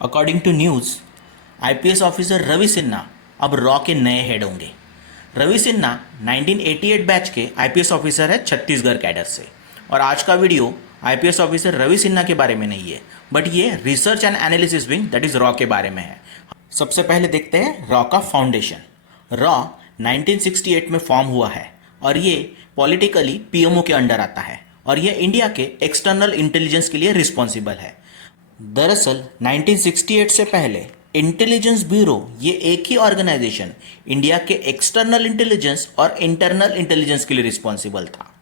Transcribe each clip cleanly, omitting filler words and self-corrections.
According to news, IPS officer Ravi Sinha अब रॉ के नए हेड होंगे। रवि सिन्हा 1988 बैच के आईपीएस ऑफिसर है छत्तीसगढ़ कैडर से। और आज का video IPS officer Ravi Sinha के बारे में नहीं है, बट ये research and analysis wing that is रॉ के बारे में है। सबसे पहले देखते हैं रॉ का फाउंडेशन। रॉ 1968 में फॉर्म हुआ है और ये पॉलिटिकली पीएमओ के अंडर आता है और ये इंडिया के एक्सटर्नल इंटेलिजेंस के लिए रिस्पॉन्सिबल है। दरअसल 1968 से पहले इंटेलिजेंस ब्यूरो ये एक ही ऑर्गेनाइजेशन इंडिया के एक्सटर्नल इंटेलिजेंस और इंटरनल इंटेलिजेंस के लिए रिस्पॉन्सिबल था।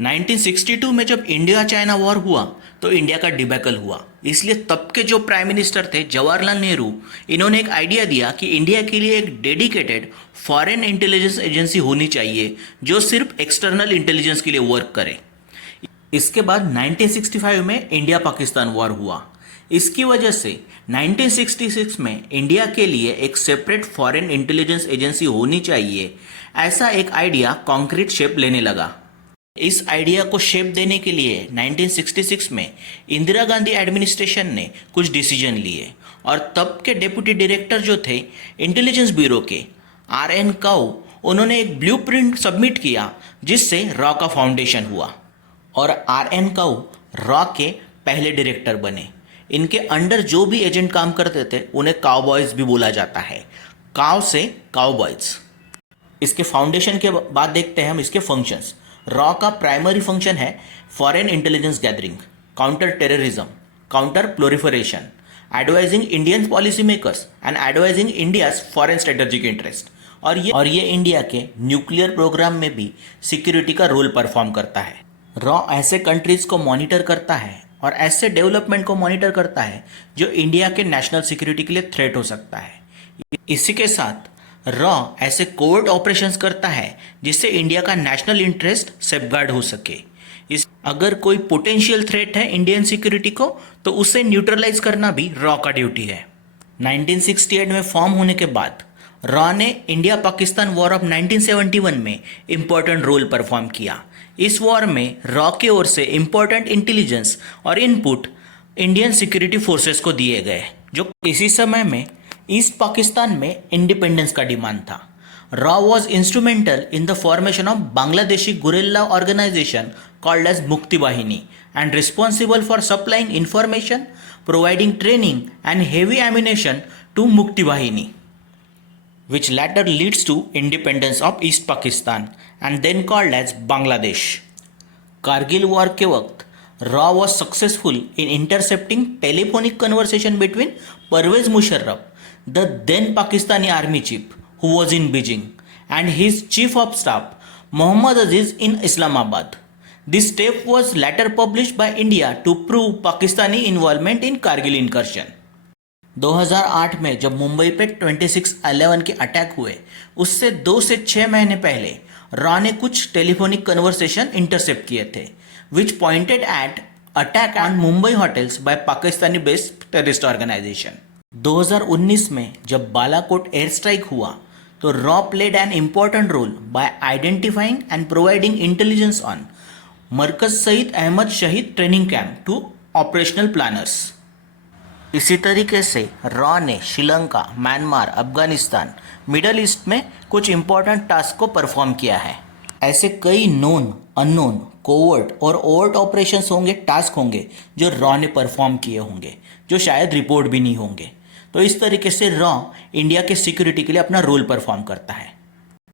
1962 में जब इंडिया चाइना वॉर हुआ तो इंडिया का डिबैकल हुआ, इसलिए तब के जो प्राइम मिनिस्टर थे जवाहरलाल नेहरू, इन्होंने एक आइडिया दिया कि इंडिया के लिए एक डेडिकेटेड फॉरेन इंटेलिजेंस एजेंसी होनी चाहिए जो सिर्फ एक्सटर्नल इंटेलिजेंस के लिए वर्क करे। इसके बाद 1965 में इंडिया पाकिस्तान वॉर हुआ। इसकी वजह से 1966 में इंडिया के लिए एक सेपरेट फॉरेन इंटेलिजेंस एजेंसी होनी चाहिए, ऐसा एक आइडिया कॉन्क्रीट शेप लेने लगा। इस आइडिया को शेप देने के लिए 1966 में इंदिरा गांधी एडमिनिस्ट्रेशन ने कुछ डिसीजन लिए और तब के डेप्यूटी डायरेक्टर जो थे इंटेलिजेंस ब्यूरो के RN काउ, उन्होंने एक ब्लूप्रिंट सबमिट किया जिससे रॉ का फाउंडेशन हुआ और RN काउ रॉ के पहले डायरेक्टर बने। इनके अंडर जो भी एजेंट काम करते थे उन्हें काउबॉयज भी बोला जाता है, काव से काउबॉयज। इसके फाउंडेशन के बाद देखते हैं हम इसके फंक्शंस। रॉ का प्राइमरी फंक्शन है foreign intelligence gathering, counter terrorism, counter proliferation, advising Indian policy makers and advising India's foreign strategic interest. और ये इंडिया के न्यूक्लियर प्रोग्राम में भी सिक्योरिटी का रोल परफॉर्म करता है। रॉ ऐसे कंट्रीज को मॉनिटर करता है और ऐसे डेवलपमेंट को मॉनिटर करता है जो इंडिया के नेशनल सिक्योरिटी के लिए थ्रेट हो सकता है। इसी के साथ रॉ ऐसे कोवर्ट ऑपरेशंस करता है जिससे इंडिया का नेशनल इंटरेस्ट सेफगार्ड हो सके। अगर कोई पोटेंशियल थ्रेट है इंडियन सिक्योरिटी को तो उसे न्यूट्रलाइज करना भी रॉ का ड्यूटी है। 1968 में फॉर्म होने के बाद रॉ ने इंडिया पाकिस्तान वॉर ऑफ 1971 में इंपॉर्टेंट रोल परफॉर्म किया। इस वॉर में रॉ की ओर से इंपॉर्टेंट इंटेलिजेंस और इनपुट इंडियन सिक्योरिटी फोर्सेस को दिए गए, जो इसी समय में ईस्ट पाकिस्तान में इंडिपेंडेंस का डिमांड था। रॉ was instrumental in the formation of Bangladeshi guerrilla organisation called as Mukti Vahini and responsible for supplying information, providing training and heavy ammunition to Mukti Vahini, which later leads to independence of East Pakistan and then called as Bangladesh. Kargil war के वक्त raw was successful in intercepting telephonic conversation between Pervez Musharraf, the then Pakistani army chief who was in Beijing, and his chief of staff Mohammad Aziz in Islamabad. This tape was later published by India to prove Pakistani involvement in Kargil incursion. 2008 में जब मुंबई पे 26/11 के attack हुए, उससे 2 से 6 महीने पहले raw ने कुछ टेलीफोनिक कन्वर्सेशन इंटरसेप्ट किए थे, which pointed at attack on Mumbai hotels by Pakistani based terrorist organisation. 2019 में जब बालाकोट एयर स्ट्राइक हुआ तो रॉ played an important role by identifying and providing intelligence on Markaz Syed Ahmad Shaheed training camp to operational planners. इसी तरीके से रॉ ने Sri Lanka, Myanmar, Afghanistan, middle east में कुछ इंपॉर्टेंट टास्क को परफॉर्म किया है। ऐसे कई नोन, अननोन, कोवर्ट और ओवर्ट ऑपरेशंस होंगे, टास्क होंगे जो रॉ ने परफॉर्म किए होंगे, जो शायद रिपोर्ट भी नहीं होंगे। तो इस तरीके से रॉ इंडिया के सिक्योरिटी के लिए अपना रोल परफॉर्म करता है।